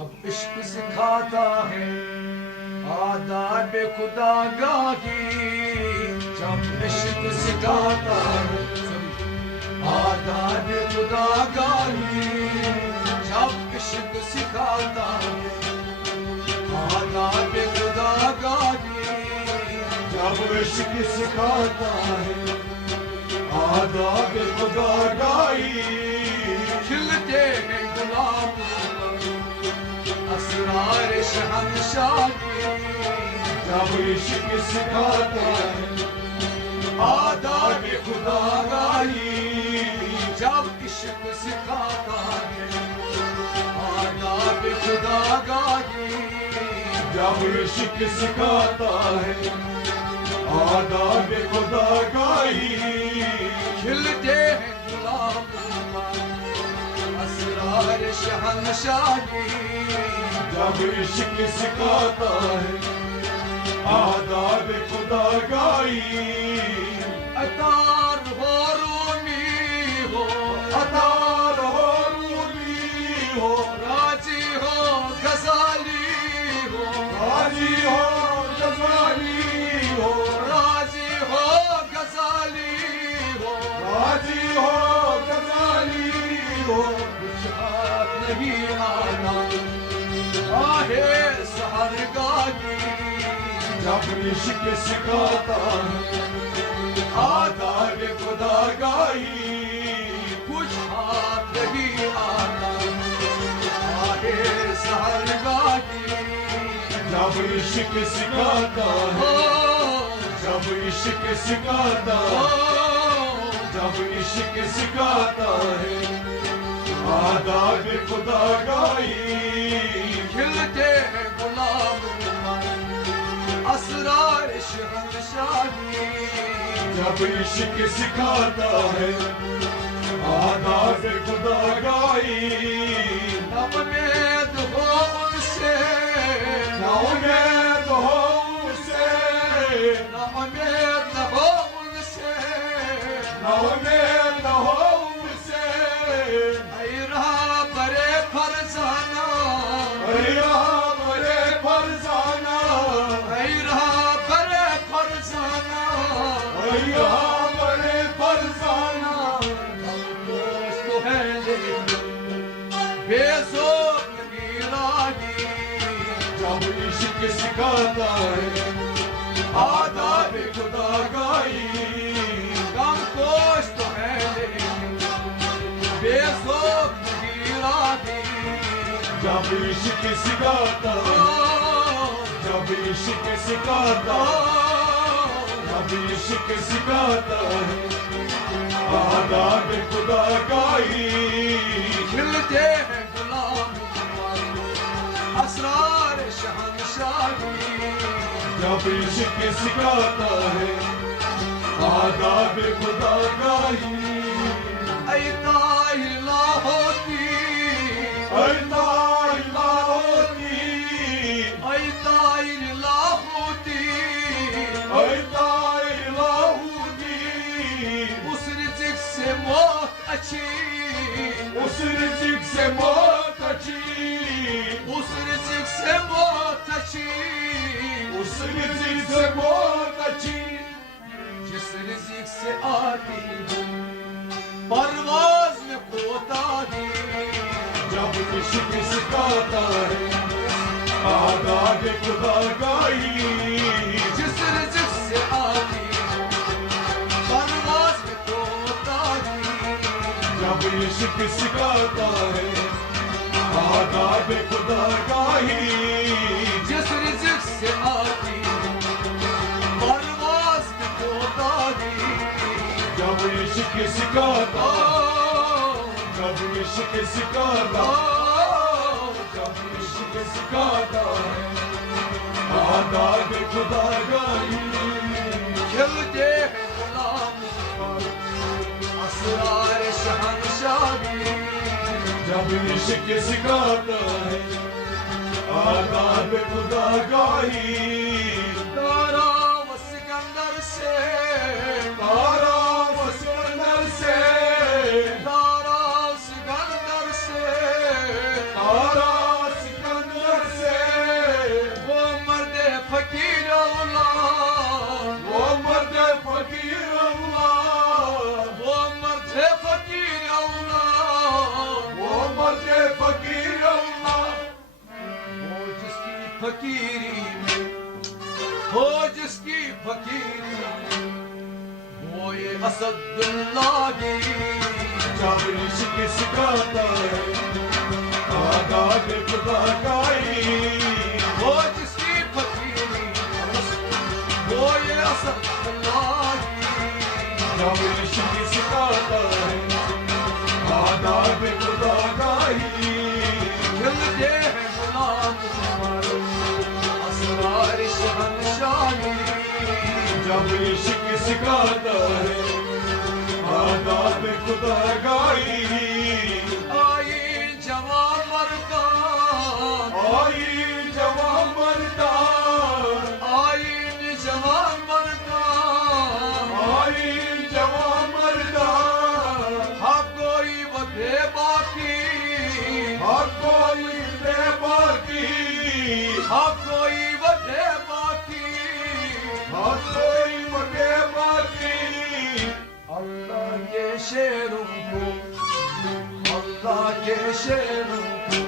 जब इश्क सिखाता है आदाब खुदा गाही, जब इश्क सिखाता है आदाब खुदा गाही, जब इश्क सिखाता है आदाब खुदा गाही, जब इश्क सिखाता है आदाब खुदा गाही, खिलते हैं गुलाब असरार शहंशाही, जब इश्क सिखाता है आदाब खुदा गाही, जब इश्क सिखाता है आदाब खुदा गाही, जब इश्क सिखाता है आदाब खुदा गाही, खिलते हैं गुलाब असरार शहंशाही, जब इश्क सिखाता है आदाब खुदा गाही, अतार हो रूमी हो, अतार हो रूमी हो, राजी हो गजाली हो, राजी हो गजाली हो, राजी हो गजाली हो, राजी हो गजाली हो, कुछ हाथ नहीं आना आहे सहरगाही, जब इश्क सिखाता है आदाब खुदा गाही, कुछ हाथ नहीं आना आहे सहरगाही, जब इश्क सिखाता है जब इश्क सिखाता है जब इश्क सिखाता है आदाब खुदा गाही, खिलते हैं गुलाब असरार शहंशाही, जब इश्क सिखाता है आदाब खुदा गाही, न उम्मीद हो उनसे, ना उम्मीद हो उनसे, न उम्मीद हो उनसे, ना उम्मीद हो उनसे, ऐ रहा बरे फरजाना, ऐ रहा बड़े फरजाना, ऐ रहा बरे फरजाना, ऐ रहा बड़े फरजाना, दोस्त है लेकिन बेज़ोर नहीं राही, जब इश्क सिखाता है आदाब खुदा गाही, गम कोश तो है लेकिन बेज़ोर नहीं राही, जब इश्क सिखाता है जब इश्क सिखाता है जब इश्क सिखाता है आदाब खुदा गाही, खिलते हैं गुलाब असरार शहंशाही, जब इश्क सिखाता है आदाब खुदा गाही, ऐ ताहिला होती, ऐ ताइला होती, ऐ ताहिला होती, ऐ ताइला होती, उस रिज़्क़ से मौत अच्छी, उस रिज़्क़ से मौत अच्छी, उस रिज़्क़ से मौत अच्छी, उस रिज़्क़ से मौत अच्छी, जिस रिज़्क़ से आती हो परवाज़ में कोताही, जब इश्क सिखाता है आदाब खुदा गाही, जिस रिज़्क़ से आती हो परवाज़ में कोताही, जब इश्क सिखाता है आदाब खुदा गाही, जिस रिज़्क़ से आती हो परवाज़ में कोताही, जब इश्क सिखाता जब इश्क सिखाता जब इश्क सिखाता है आदाब खुदा गाही, खिलते हैं गुलाब असरार शहंशाही, जब इश्क सिखाता है आदाब खुदा गाही, तारा व सिकंदर से, तारा व सिकंदर से, तारा सिकंदर से, तारा सिकंदर فقیری میں ہو جس کی فقیری وہ یہ اسد اللہ کی جب عشق سکھاتا ہے آداب خدا گائی وہ جس کی فقیری وہ یہ اسد اللہ کی جب عشق سکھاتا ہے آداب خدا گائی کھلتے ہیں غلام عمر اسرار شہنشاہی جب عشق سکھاتا ہے آداب خدا گائی آئی جوان مردان آئی جوان مردان آئین جوان مردان آئی جوان مردان ہاں کوئی ودے باقی ہر کوئی بے باقی ہاں کوئی ودے باقی ہر کوئی بے باقی اللہ کے شیروں کو اللہ کے شیروں کو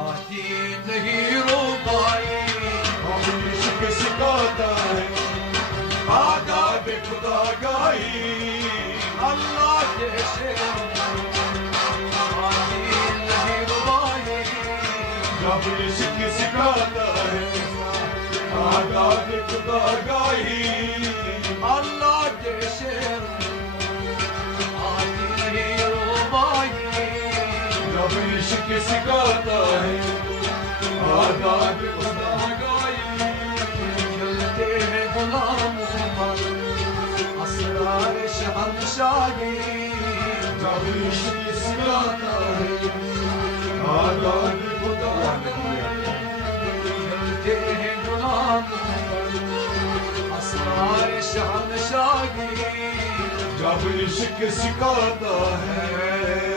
آتی نہیں روبائی ہم عشق سکھاتا ہے آداب خدا گائی اللہ کے شیروں کو آتی نہیں روبائی جب عشق سکھاتا ہے آداب خدا گائی اللہ کے شیروں کو آتی نہیں روبائی جب عشق سکھاتا ہے آداب خدا گائی کھلتے ہیں غلام عمر اسرار شہنشاہی جب عشق سکھاتا ہے آداب خدا گائی کھلتے ہیں غلام عمر اسرار شہنشاہی جب عشق سکھاتا ہے